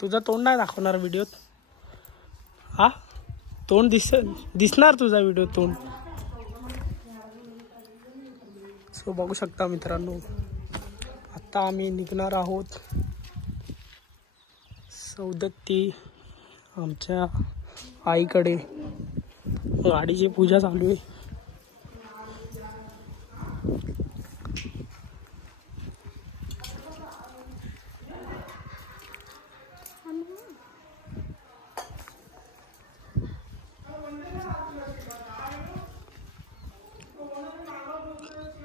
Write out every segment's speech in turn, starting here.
तुझं तोंड नाही दाखवणार व्हिडिओत. हा तोंड दिसणार तुझा व्हिडिओ तोंड. सो बघू शकता मित्रांनो, आता आम्ही निघणार आहोत सौदत्ती आमच्या आईकडे. गाडीची पूजा चालू आहे.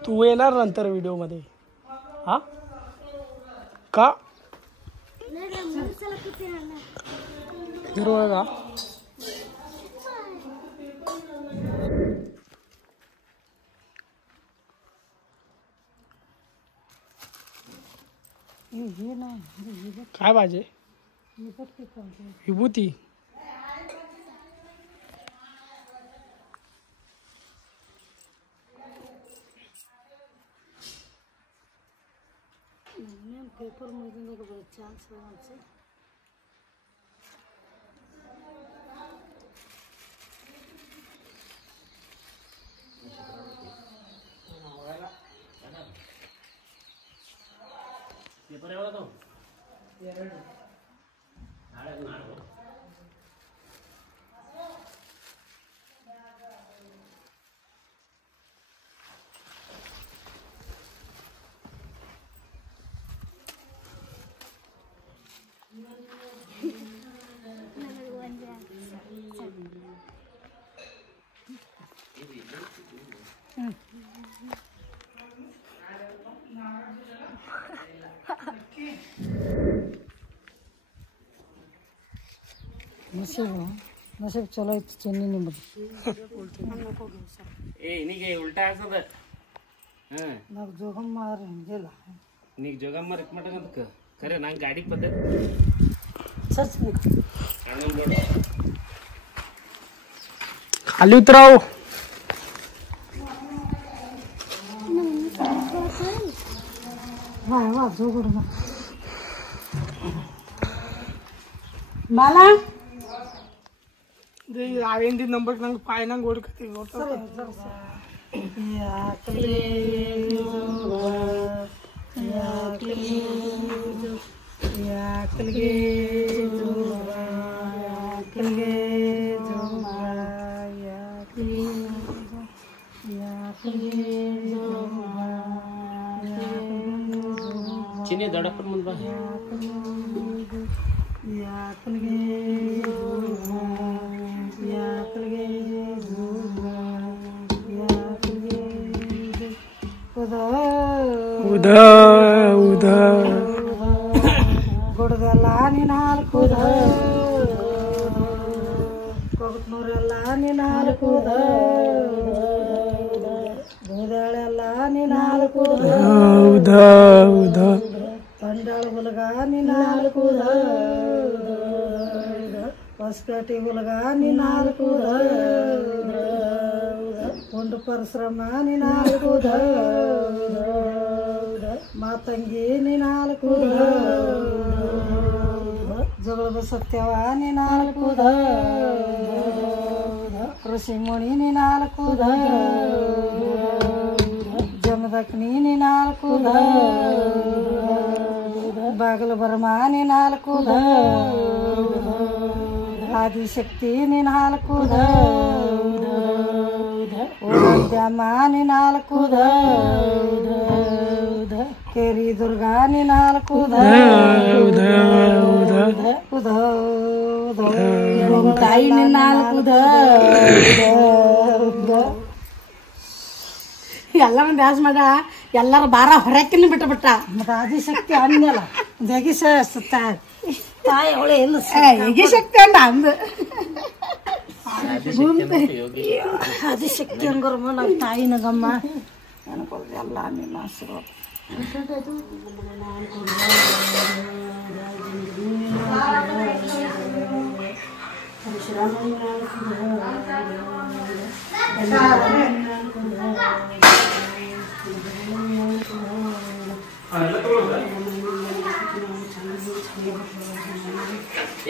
तू येणार नंतर व्हिडिओ मध्ये. हा का हिरो का? काय पाहिजे? विभूती. पेपर मध्ये चान्स नसीब चलो चेन्नई निंबू उल्टा जोगम्मार ನೀಗ ಜೋಗಮ್ಮರ್ ಇಟ್ಮಟಂತ ಖರೆ ನಂಗೆ ಗಾಡಿ ಪದ್ಧತಿ सच खाली उतराओ. वा जोगड मला आवेंदी नंबर ನಂಗೆ ಪಾಯ ನಂಗೆ ಓಡ್ಕತ್ತಿ ಚಿನ್ನಿ ದೊಡ್ಡಪ್ಪನ ಮುಂದೆ ಬಾ. ಗುಡ್ದೆಲ್ಲ ನೀನು ಹಾಲು ಕೂದ ಕೊಗತ್ನೂರೆಲ್ಲ ನೀನು ಹಾಲು ಕೂದ ಬೂದಾಳೆಲ್ಲ ನೀನು ಹಾಲು ಕೂದ ತಂಡಾಳ ಹುಲಗ ನೀನು ಹಾಲು ಕೂದ ಹೊಸಪೇಟೆ ಹುಲಗ ನೀನು ಹಾಲು ಕೂದ ಒಂದು ಪರಿಶ್ರಮ ನೀನು ಹಾಲು ಕೂದ ಮಾತಂಗಿ ನೀನು ಹಾಲು ಕೂದ ಜಗಳದ ಸತ್ಯವ ನೀನು ಹಾಲು ಕೂದ ಕೃಷಿ ಮುಣಿ ನೀನು ಹಾಲು ಕೂದ ಜಮದಕ್ನಿ ನೀನು ಹಾಲು ಕೂದ ಬಾಗಿಲು ಬರಮ ನೀನು ಹಾಲು ಕೂದ ಆದಿಶಕ್ತಿ ನೀನು ಹಾಲು ಕೂದ ದ್ಯಾಮ ನೀನು ಹಾಲು ಕೂದ ಕೇರಿ ದುರ್ಗಾ ನೀನು ಹಾಲು ಕೂದ ತಾಯಿ ನಿನ್ನ ಹಾಲು ಕೂದ ಎಲ್ಲ ಮಂದಿ ಡ್ಯಾನ್ಸ್ ಮಾಡ ಎಲ್ಲರ ಬಾರ ಹೊರಕಿನ ಬಿಟ್ಟ ಮತ್ತೆ ಆದಿಶಕ್ತಿ ಅಂದಲ್ಲ ಜಗಿಸ ತಾಯಿ ಅವಳೆ ಎಲ್ಲ ಯಗಿಶಕ್ತಿ ಅಂದ ಆದಿಶಕ್ತಿ ಹಂಗರಮ್ಮ ನಮ್ಮ ತಾಯಿ ನಗಮ್ಮ ಅನ್ಕೊಳ್ರಿ ಎಲ್ಲ ನಿನ್ನ ಆಶೀರ್ವಾದ.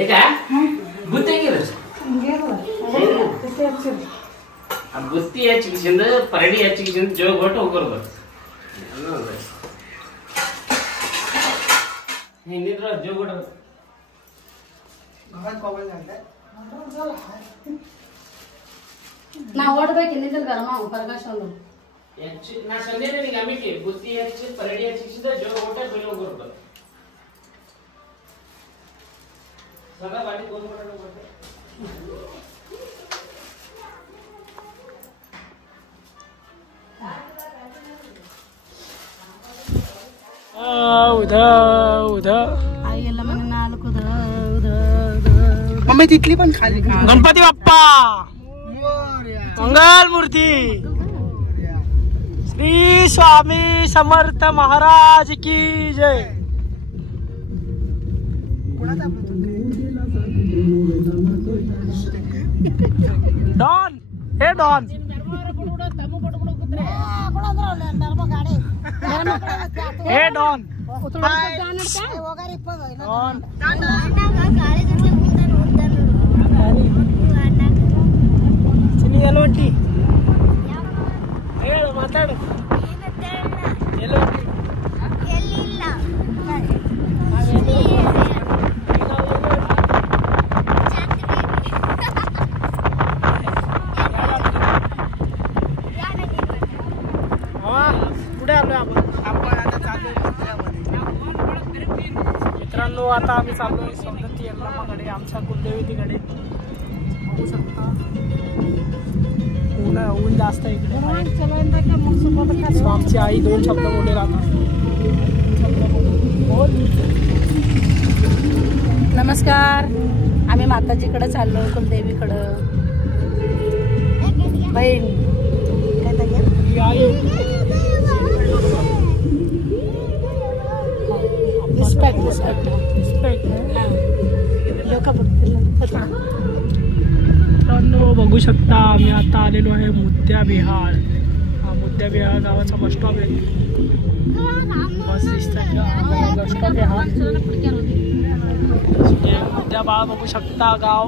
ಈಗ ಬುತ್ತಿ ಆ ಬುತ್ತಿ ಹೆಚ್ಚಿಗಿಸಿಂದ ಪರಡಿ ಹೆಚ್ಚಿಗಿಸಿಂದ ಜೋಗ ಹೊಟ್ಟು ಹೋಗೋರು ಹಿಂದಿದ್ರ ಜೋಗ ಹೊಟ್ಟು ನಾ ಓಡ್ಬೇಕು ಇನ್ನಿದ್ರ ನಾವು ಪರಮೇಶ್ ನಾ ಸಂದೇನೆ ನಿಮಗೆ ಅಮ್ಮಿಗೆ ಬುತ್ತಿ ಹೆಚ್ಚಿ ಪರಡಿ ಹೆಚ್ಚಿಗಿಸಿಂದ ಜೋಗ ಹೊಟ್ಟೆ ಬೈಲ್ ಹೋಗೋರು ಸದಾ ಬಾಟಿ ಗೋಲ್ಬಿಟ್ಟು ಹೋಗ್ಬಿಟ್ಟೆ आई ಎಲ್ಲ ಮನೆ ನಾಲ್ಕು मम्मी तिथली पण खाली गणपती बाप्पा मंगल मूर्ती श्री स्वामी समर्थ महाराज की जय. डॉन हे डॉन हे डॉन ಎಲೊಂಟಿ ಹೇಳು ಮಾತಾಡು ಎಲೊಂಟಿ ಎಲ್ಲಿಲ್ಲ पुढे आलोय आपण आता चाललोय मित्रांनो. आता आम्ही चाललोय सौंदत्ती यल्लम्माकडे, आमच्या कुलदेवतीकडे. बघू शकता ऊन जास्त आहे इकडे. आमची आई 2 शब्द बोलले राहतात. नमस्कार. आम्ही माताजीकडे चाललो, कुलदेवीकडं. बहीण बघू शकता आम्ही आता आलेलो आहे मुद्द्या विहार. हा मुद्द्या विहार गावाचा बस स्टॉप आहे. बस स्टॉप आहे हा मुद्द्या बाळ. बघू शकता गाव.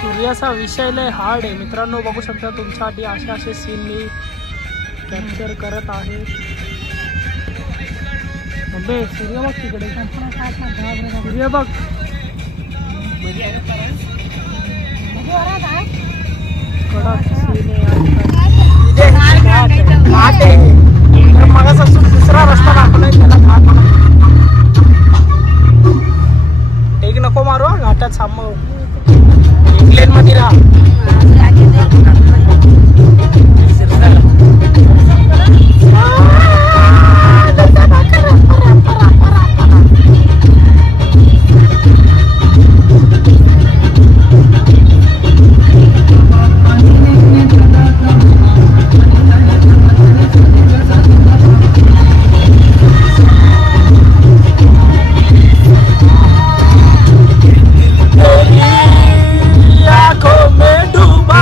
सूर्याचा विषय लय हार्ड आहे मित्रांनो. बघू शकता तुमच्यासाठी असे सीन मी कॅप्चर करत आहे. सूर्य बघ तिकडे, सूर्य बघ. कडक सीन आहे. मगाच दुसरा रस्ता दाखवलाय त्याला घाट. एक नको मारू घाटात सामो इंग्लंड मध्ये राहा. आंखों में डूबा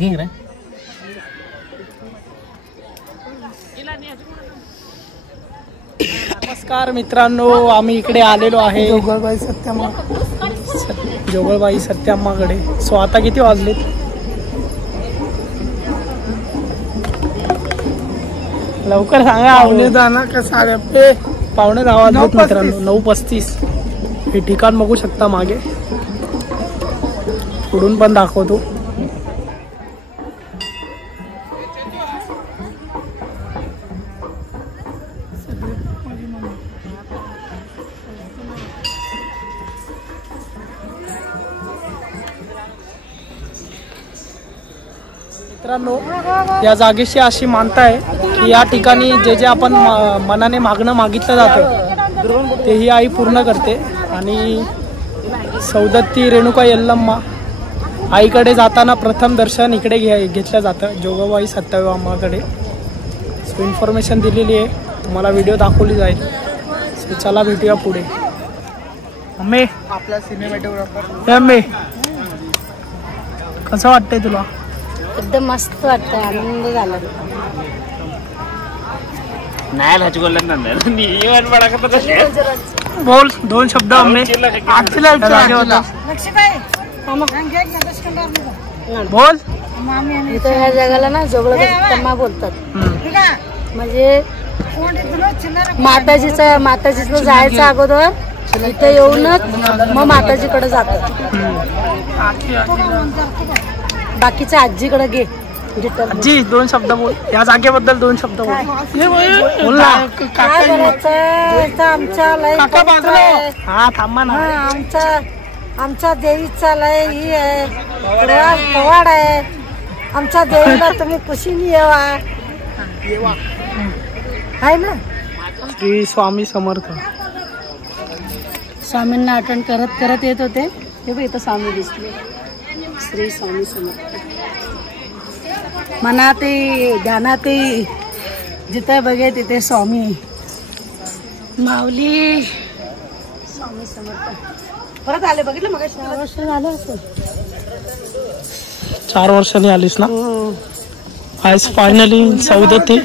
पार्किंग रे. नमस्कार मित्रांनो, आम्ही इकडे आलेलो आहे जोगळबाई सत्याम्माकडे. सो आता किती वाजलेत? लवकर सांगा. पावणे 10 वाजलेत मित्रांनो. 9:35. हे ठिकाण बघू शकता मागे. पुढून पण दाखवतो. मित्रांनो, या जागेची अशी मानता आहे की या ठिकाणी जे जे आपण मनाने मागणं मागितलं जातं ते ही आई पूर्ण करते. आणि सौदत्ती रेणुका यल्लम्मा आईकडे जाताना प्रथम दर्शन इकडे घेतलं जातं, जोगळबाई सत्याम्माकडे. सो इन्फॉर्मेशन दिलेली आहे, तुम्हाला व्हिडिओ दाखवली जाईल. सो चला भेटूया पुढे. अम्मे, आपला सिनेमॅटोग्राफर अम्मे, कसं वाटतंय तुला? एकदम मस्त वाटतंय, आनंद झाला. नाही बोल 2 शब्द अम्मे. बोल. इथं ह्या जगाला ना जोगळबाई बोलतात. म्हणजे माताजीचं जायचं अगोदर इथं येऊनच मग माताजीकडे जातात. बाकीच्या आजीकडे घे. आजी 2 शब्द बोल. या जागेबद्दल 2 शब्द बोल. बोल ना. काय करायचं, आमच्या लय हा थांबा ना. आमच्या देवीचा लय ही आहे, पवाड आहे. आमच्या देवीला तुम्ही खुशीने येवा. आहे ना. श्री स्वामी समर्थ. स्वामींना आठवण करत करत येत होते. हे बघ इथं स्वामी दिसले. श्री स्वामी समर्थ. मनात ध्यानात जिथे बघे तिथे स्वामी. माऊली स्वामी समर्थ. परत आले बघितलं मग 4 वर्ष झालं असेल. 4 वर्षांनी आलीस ना. आज फायनली सौदत्ती.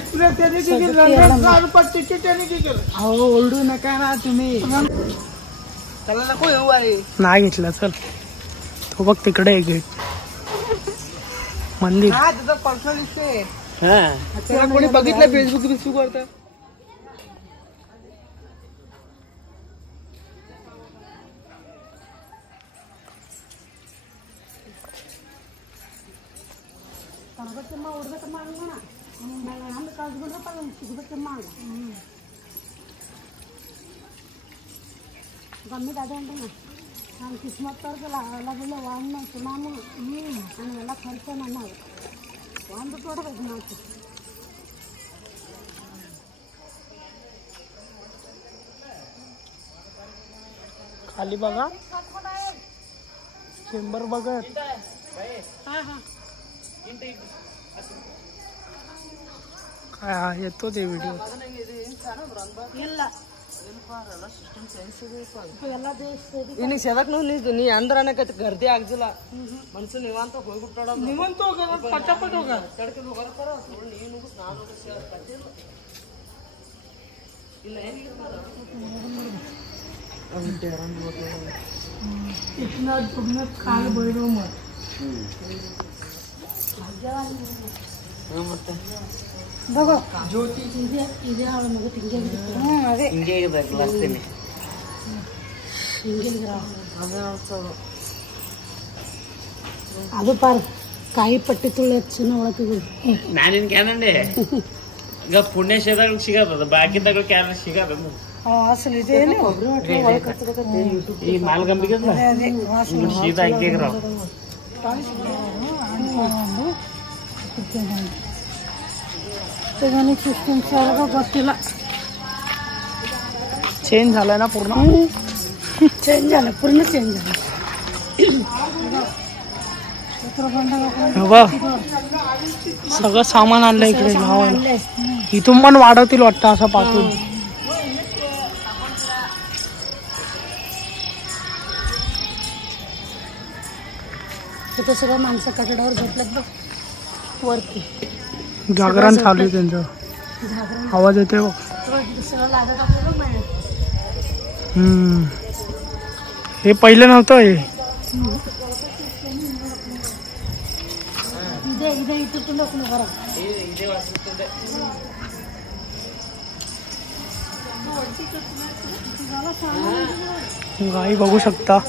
ओरडू नका ना तुम्ही. नाही घेतलं. चल तो बघ तिकडे आहे गेट. मंदिर. कोणी बघितलं फेसबुक करत. గమ్మి అదే అంటున్నా. నాకు కిస్మత్ వరకు అలాగే వాడినా సున్నాము అని ఎలా ఖర్చాను అన్నారు. వాందు కూడా నాకు खाली बघा. चेंबर बघत. काय येतो ते व्हिडिओ. ನೀನು ಸೆದಕ್ ನೀ ಅಂದ್ರ ಅನ್ನಕತ್ ಗರ್ದಿ ಆಗ್ದಿಲ್ಲ. ಮನ್ಸು ನೀವಂತ ಹೋಗ್ಬಿಟ್ಟಾಡ ನೀವಂತ ಹೋಗ ಪಟ್ಟ ಹೋಗ ತಡಕೆ ಹೋಗರ ನೀನು ನಾನು ಇಲ್ಲ इतना तुमने काल बैठो मत. बघो ज्योति ಇದೆ ಅವಳ ಮಗ ತಿಂಗೆ ಅದೇ ಹಿಂಗೆ ಇರಬೇಕು ಲಾಸ್ಟೇನೆ. ಹಿಂಗೆ ಇರ ಅದು ಪಾರ್ ಕಾಯಿ ಪಟ್ಟಿ ತುಳಿ ಹೆಚ್ಚಿನ ಒಳಗೆ ನಾನಿನ್ ಕ್ಯಾನಂಡೆ ಈಗ ಪುಣ್ಯ ಶೇದಾಗ ಸಿಗದ ಬಾಕಿದಾಗ ಕ್ಯಾನ ಸಿಗದ. ಅಸಲು ಇದೇನು ಈ ಮಾಲ್ಗಂಬಿಗೆ ಸೀದಾ ಹಿಂಗೆ सिस्टम ಗೊತ್ತಿಲ್ಲ. चेंज झालाय ना पूर्ण. चेंज झालं पूर्ण चेंज झालं. सगळं सामान आणलं इकडे गावाला. इथून पण वाढवतील वाटतं असं पाठवून. तिथं सगळं माणसं कठड्यावर झोपल्यात बघ. वरती जागरण चालू आहे त्यांचं. जागरण आवाज येते बघ. दुसरं लागत आपल्याला नाही. हे पहिले नव्हतं हे. इथे तू लोक करा. गाई बघू शकता.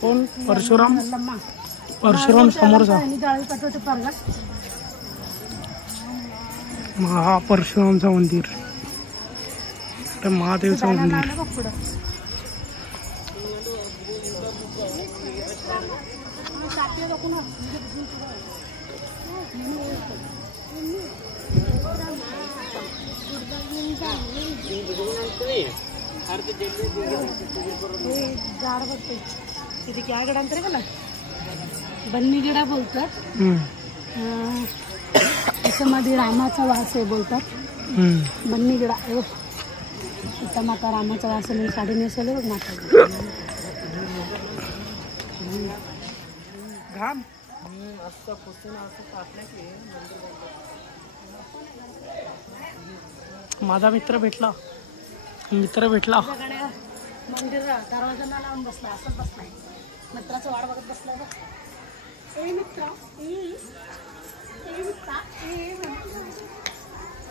कोण? परशुराम समोरचा. हा परशुरामचं मंदिर, महादेवचं मंदिर. इथे क्या गड अंतर का ना बन्नी गिडा बोलतात. त्याच्यामध्ये रामाचा वास आहे बोलतात. बन्नी गिडा इथं माता रामाचा वास म्हणून साडी नेसवले बघ माता. घाम माझा मित्र भेटला. मंदिर दरवाजा लावून बसला. असंच बसलाय. मित्राचं वाट बघत बसलाय बघ.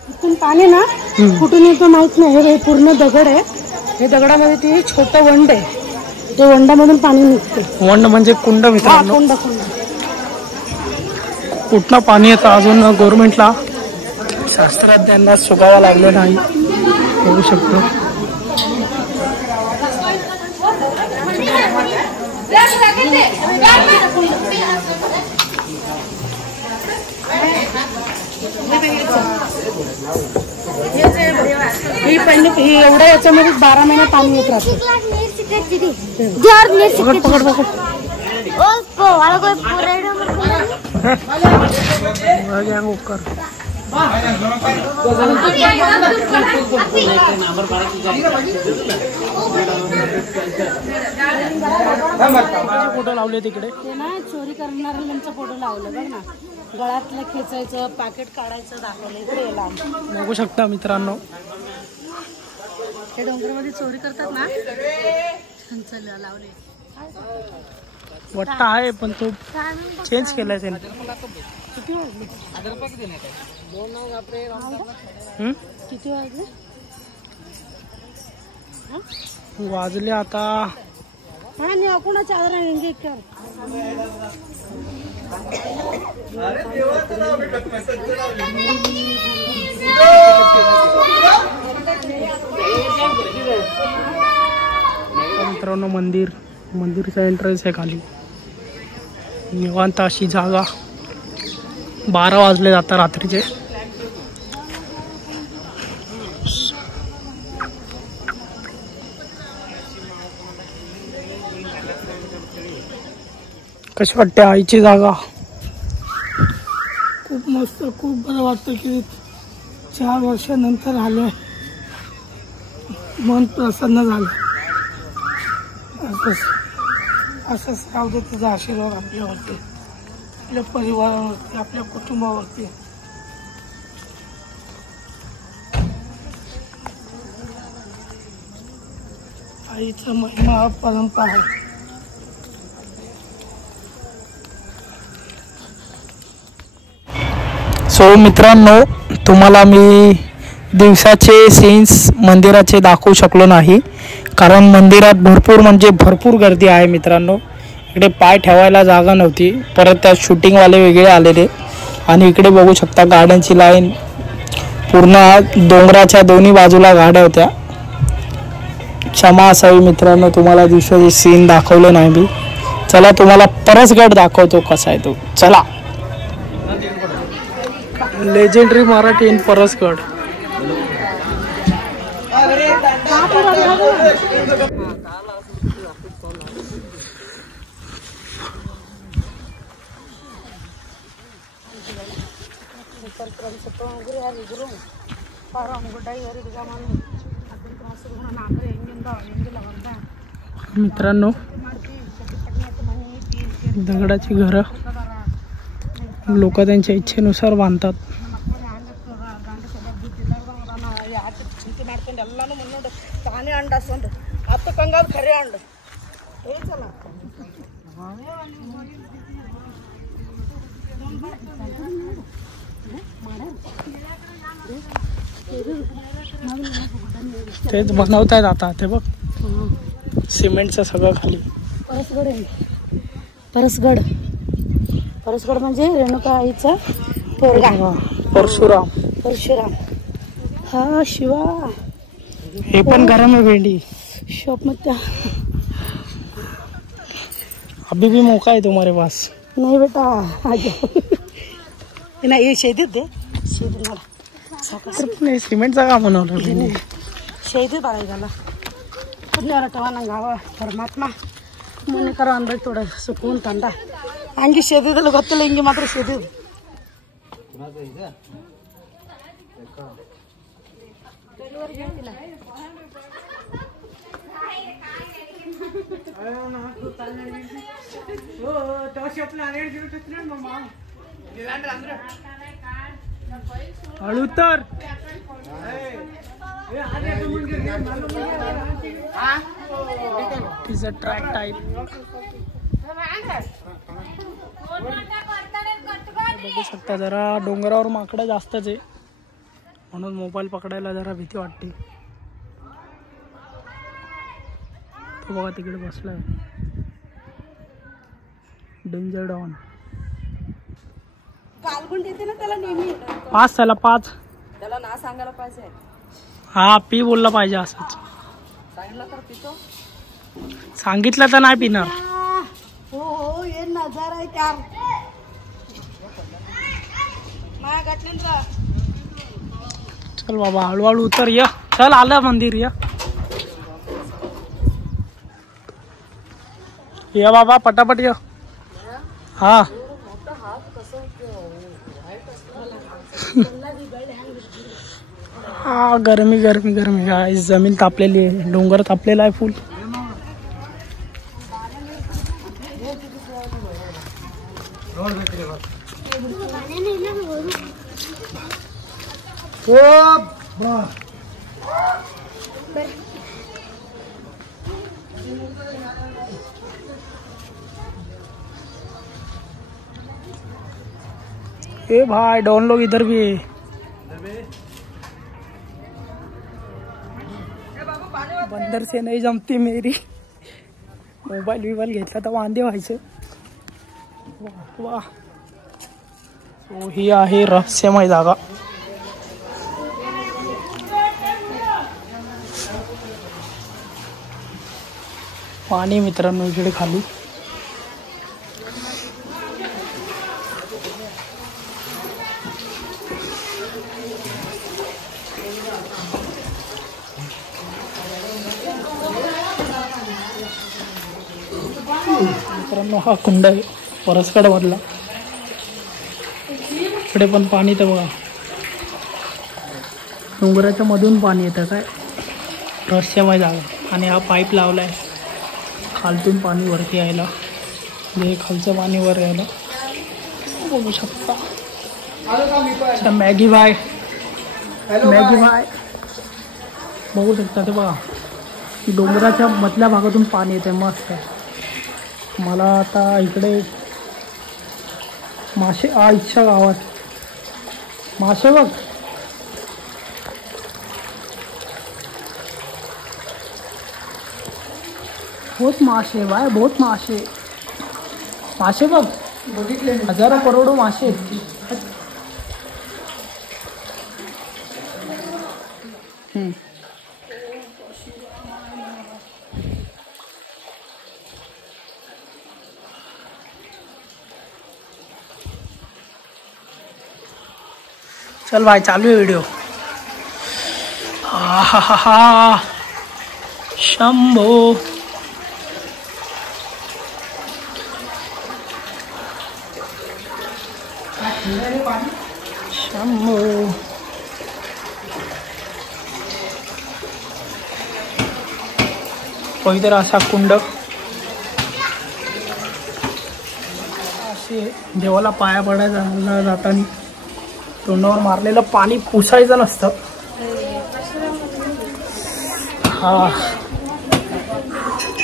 इथून पाणी ना कुठून येतं माहित नाही. हे पूर्ण दगड आहे. हे दगडामध्ये ते छोटं वंड आहे. ते वंडामधून पाणी निघते. वंड म्हणजे कुंड मित्रांनो. कुंड कुठलं पाणी येतं अजून गव्हर्नमेंटला शास्त्रज्ञांना सुगावा लागले नाही. बघू शकतो. ही एवढ्या याच्यामध्ये 12 महिने पाणी येत राहते. फोटो लावले तिकडे. ते ना चोरी करणाऱ्यांचा फोटो लावलं बघ ना. गळ्यातलं खेचायचं, पाकिट काढायचं दाखवलं. इकडे बघू शकता मित्रांनो. ते डोंगरामध्ये चोरी करतात ना. लावले. वट्टा आहे पण तो चेंज केलाय त्याने. किती वाजले? वाजले आता. कोणाच्या आधार मित्रांनो मंदिरचा एंट्रन्स आहे खाली. निवांत अशी जागा. 12 वाजले जातात रात्रीचे. कशी वाटते आईची जागा? खूप मस्त. खूप बरं वाटतं की 4 वर्षानंतर आलोय. मन प्रसन्न झालं. असंच राहू दे तुझा आशीर्वाद आपल्यावरती, आपल्या परिवारावरती, आपल्या कुटुंबावरती. आईचा महिमा हा परंपरा आहे. सो मित्रांनो, तुम्हाला मी दिवसाचे सीन्स मंदिराचे दाखवू शकलो नाही, कारण मंदिरात भरपूर गर्दी आहे मित्रांनो. इकडे पाय ठेवायला जागा नव्हती. परत त्यात शूटिंगवाले वेगळे आलेले. आणि इकडे बघू शकता गाड्यांची लाईन. पूर्ण डोंगराच्या दोन्ही बाजूला गाड्या होत्या. क्षमा असावी मित्रांनो, तुम्हाला दिवसाचे सीन दाखवले नाही मी. चला तुम्हाला परसगड दाखवतो कसा आहे तो. चला. Legendary Marathi in Parasgad. Parang gudai hari di zaman मित्रांनो, दगडाची घरं लोक त्यांच्या इच्छेनुसार बांधतात. पाणी अंड असोंड आता कंगाल खरे अंड हे चला तेच बनवतायत आता. ते बघ सिमेंटचं सगळं खाली. परसगड आहे. परसगड म्हणजे रेणुका आईचा पोरगा परशुराम. परशुराम. हा शिवा. हे पण गरम आहे भेंडी. शॉप में क्या अभी भी मौका है तुम्हारे पास. नहीं बेटा आ जाओ. ना ये शेतीत दे. शेतीत मला सिमेंटचा का बनवलं भेंडी. शेतीत बघायला पुण्याला टवाना गावा परमात्मा मुन्ने करो अंदर थोड़ा सुकून ठंडा हंगे शेतीदल ಗೊತ್ತಿಲ್ಲ ಹಿಂಗೆ ಮಾತ್ರ शेतीद हळू तर इज अ ट्रॅक टाइप. बघू शकता जरा डोंगरावर माकडं जास्तच आहे म्हणून मोबाईल पकडायला जरा भीती वाटते. तो बघा तिकडे बसलाय डेंजर डॉन. कालगुण देते ना त्याला नेहमी 5 त्याला 5 त्याला ना सांगायला पाहिजे. हा पी बोलला पाहिजे असंच. सांगितलं तर पितो. सांगितलं तर नाही पिणार. हो ये नजारा आहे त्यार माया घटनेंद्र. चल बाबा हळूहळू उतर. या चल आलं मंदिर. या बाबा पटापट या. हा हा गरमी गरमी गरमी. गाइस जमीन तापलेली आहे. डोंगर तापलेला आहे फुल. ए भाई डॉन लोग इधर भी है. बंदर से नहीं जमती मेरी. मोबाईल घेतला तर वांदे व्हायचं. वाह. सो ही आहे रहस्यमय जागा. पाणी मित्रांनो इकडे खाली. मित्रांनो हा कुंड आहे परसगड मधला. इकडे पण पाणी तर बघा डोंगराच्या मधून पाणी येतं. काय रहस्यमय जागा. आणि हा पाईप लावलाय खालतून पाणी वरती यायला. हे खालचं पाणी वर यायला बघू शकता. मॅगी बाय बघू शकता. ते बघा डोंगराच्या मधल्या भागातून पाणी येते. मस्त आहे. मला आता इकडे मासे आईच्या गावात मासे बघ. बहुत मासे बाय बहुत मासे. मासे बघ बघितले हजारो करोडो मासे. चल भाई चालू है वीडियो. हा शंभो. शंभो पवित्र असा कुंड असे देवाला पाया पडायला जाताना तोंडावर मारलेलं पाणी पुसायचं नसतं. हा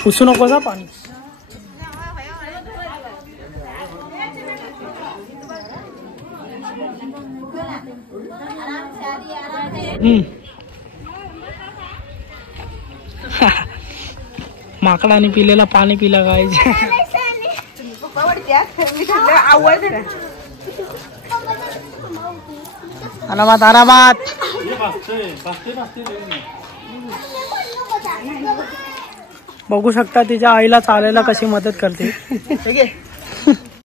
पुसू नको ना पाणी. माकडाने पिलेला पाणी पिला काय. आरामात आरामात. बघू शकता तिच्या आईला चालायला कशी मदत करते.